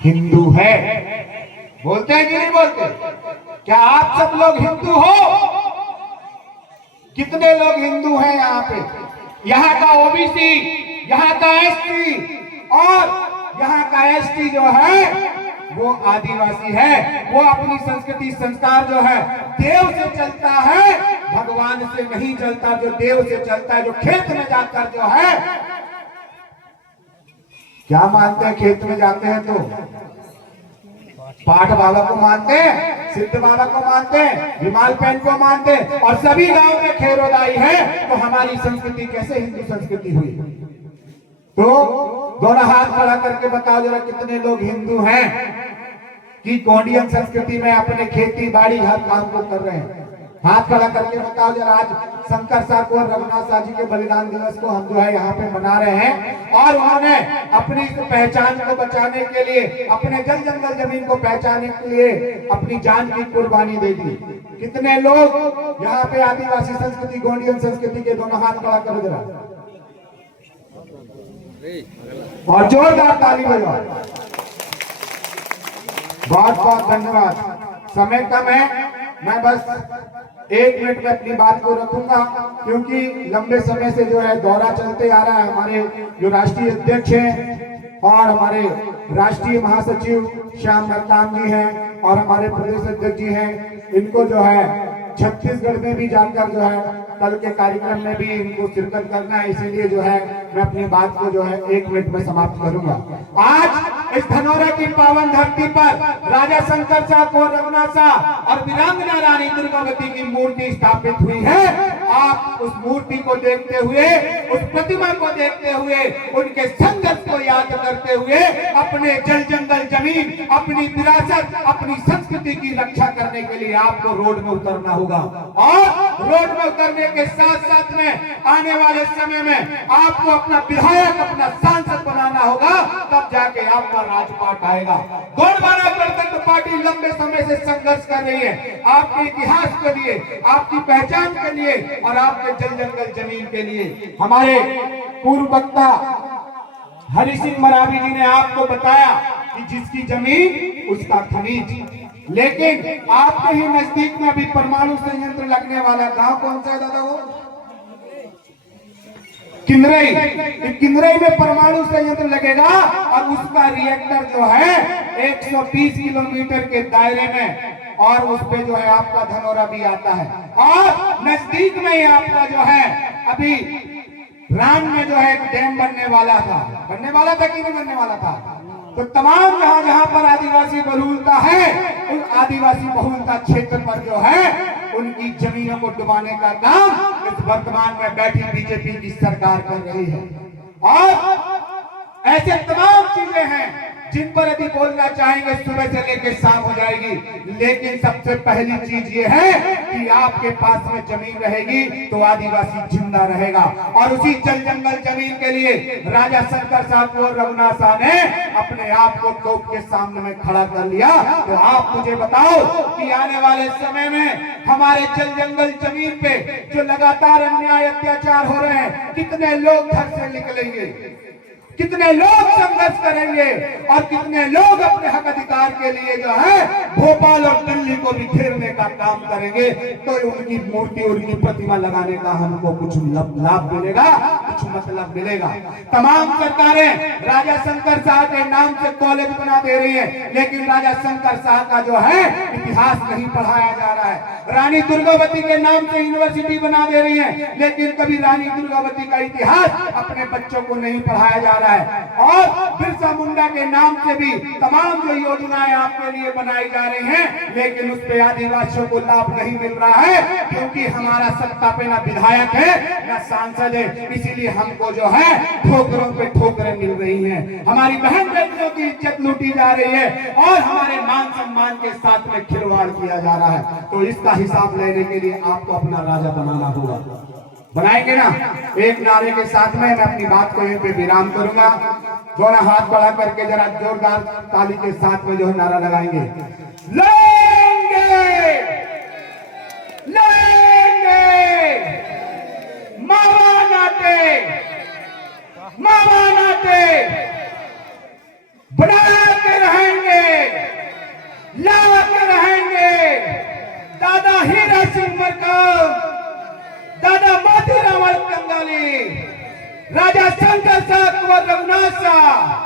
हिंदू है। बोलते हैं कि नहीं बोलते? क्या आप सब लोग हिंदू हो? कितने लोग हिंदू हैं यहाँ पे? यहाँ का ओबीसी, यहाँ का एसटी और यहाँ का एसटी जो है वो आदिवासी है। वो अपनी संस्कृति संस्कार जो है देव से चलता है, भगवान से नहीं चलता। जो देव से चलता है, जो खेत में जाकर जो है क्या मानते हैं, खेत में जाते हैं तो पाठ बाबा को मानते हैं, सिद्ध बाबा को मानते हैं, विमाल पैन को मानते हैं और सभी गांव में खेरोदाई है। तो हमारी संस्कृति कैसे हिंदू संस्कृति हुई? तो दोनों हाथ खड़ा करके बताओ जरा कितने लोग हिंदू हैं कि गोंडियन संस्कृति में अपने खेती बाड़ी हर काम को कर रहे हैं? हाथ खड़ा करके बताओ जरा। आज शंकर साह को और रघुनाथ साह जी के बलिदान दिवस को हम जो है यहाँ पे मना रहे हैं और उन्होंने अपनी पहचान को बचाने के लिए, अपने जल जंगल जमीन को पहचानने के लिए अपनी जान की कुर्बानी दे दी। कितने लोग यहाँ पे आदिवासी संस्कृति, गोंडियन संस्कृति के दोनों हाथ खड़ा करो जरा और जोरदार ताली बजाओ। बहुत बहुत धन्यवाद। समय कम है, मैं बस 1 मिनट में अपनी बात को रखूंगा क्योंकि लंबे समय से जो है दौरा चलते आ रहा है। हमारे जो राष्ट्रीय अध्यक्ष हैं और हमारे राष्ट्रीय महासचिव श्याम नरकाम जी हैं और हमारे प्रदेश अध्यक्ष जी हैं, इनको जो है छत्तीसगढ़ में भी जाकर जो है कल के कार्यक्रम में भी इनको शिरकत करना है। इसीलिए जो है मैं अपनी बात को जो है 1 मिनट में समाप्त करूंगा। आज इस धनौरा की पावन धरती पर राजा शंकर साह को, रघुनाथ साह और वीरांगना रानी दुर्गावती की मूर्ति स्थापित हुई है। आप उस मूर्ति को देखते हुए, उस प्रतिमा को देखते हुए, उनके संघर्ष को याद करते हुए अपने जल जंगल जमीन, अपनी विरासत, अपनी संस्कृति की रक्षा करने के लिए आपको रोड में उतरना होगा। और रोड में उतरने के साथ साथ में आने वाले समय में आपको अपना विधायक, अपना सांसद बनाना होगा, तब जाके आपका राजपाट आएगा। गोंडवाना गणतंत्र पार्टी लंबे समय से संघर्ष कर रही है आपके इतिहास के लिए, आपकी पहचान के लिए और आपके जल जंगल जमीन के लिए। हमारे पूर्व वक्ता हरि सिंह मरावी जी ने आपको बताया कि जिसकी जमीन उसका खनिज। लेकिन आपके ही नजदीक में अभी परमाणु संयंत्र लगने वाला गांव कौन सा है दादा? वो किंद्रई। किंद्रई में परमाणु संयंत्र लगेगा और उसका रिएक्टर जो है 130 किलोमीटर के दायरे में, और उस पे जो है आपका धनौरा भी आता है। और नजदीक में ही आपका जो है अभी रान में जो है एक डैम बनने वाला था कि नहीं बनने वाला था? तो तमाम जहां पर आदिवासी बहुलता है, उन आदिवासी बहुलता क्षेत्र पर जो है उनकी जमीनों को डुबाने का काम इस वर्तमान में बैठी बीजेपी की सरकार कर रही है। और ऐसे तमाम चीजें हैं जिन पर यदि बोलना चाहेंगे सुबह से लेकर शाम हो जाएगी। लेकिन सबसे पहली चीज ये है कि आपके पास में जमीन रहेगी तो आदिवासी जिंदा रहेगा। और उसी जल जंगल जमीन के लिए राजा शंकर साह को, रघुनाथ साह ने अपने आप को तोप के सामने में खड़ा कर लिया। तो आप मुझे बताओ कि आने वाले समय में हमारे जल जंगल जमीन पे जो लगातार अन्याय अत्याचार हो रहे हैं, कितने लोग घर से निकलेंगे, कितने लोग संघर्ष करेंगे और कितने लोग अपने हक अधिकार के लिए जो है भोपाल और दिल्ली को भी घेरने का काम करेंगे। तो उनकी मूर्ति, उनकी प्रतिमा लगाने का हमको कुछ लाभ मिलेगा, कुछ मतलब मिलेगा। तमाम सरकारें राजा शंकर साह के नाम से कॉलेज बना दे रही है, लेकिन राजा शंकर साह का जो है इतिहास नहीं पढ़ाया जा रहा है। रानी दुर्गावती के नाम से यूनिवर्सिटी बना दे रही है, लेकिन कभी रानी दुर्गावती का इतिहास अपने बच्चों को नहीं पढ़ाया जा रहा है। और बिरसा मुंडा के नाम से भी तमाम जो योजनाएं आपके लिए बनाई जा रही हैं, लेकिन उस पे आदिवासियों को लाभ नहीं मिल रहा है, क्योंकि हमारा सत्ता पे ना विधायक है ना सांसद है। इसीलिए हमको जो है ठोकरों पे ठोकरें मिल रही हैं, हमारी बहन बेटियों की इज्जत लूटी जा रही है और हमारे मान सम्मान के साथ में खिलवाड़ किया जा रहा है। तो इसका हिसाब लेने के लिए आपको अपना राजा बनाना होगा। बनाएंगे ना? एक नारे के साथ में मैं अपनी बात को यहीं पे विराम करूंगा। दोनों हाथ बढ़ा करके जरा जोरदार ताली के साथ में जो है नारा लगाएंगे, लेंगे लेंगे मावा नाटे बढ़ाते रहेंगे, लाते रहेंगे। दादा हीरा सिंह मरकम, दादा मोतीराम कंगाली, राजा शंकर साहब कुंवर रघुनाथ साहब,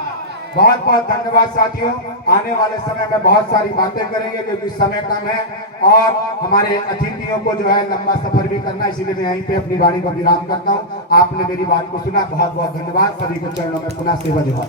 बहुत बहुत धन्यवाद साथियों। आने वाले समय में बहुत सारी बातें करेंगे क्योंकि समय कम है और हमारे अतिथियों को जो है लंबा सफर भी करना है, इसीलिए मैं यहीं पे अपनी वाणी को विराम करता हूं। आपने मेरी बात को सुना, बहुत बहुत धन्यवाद। सभी को चरणों में पुनः सेवा दिवा।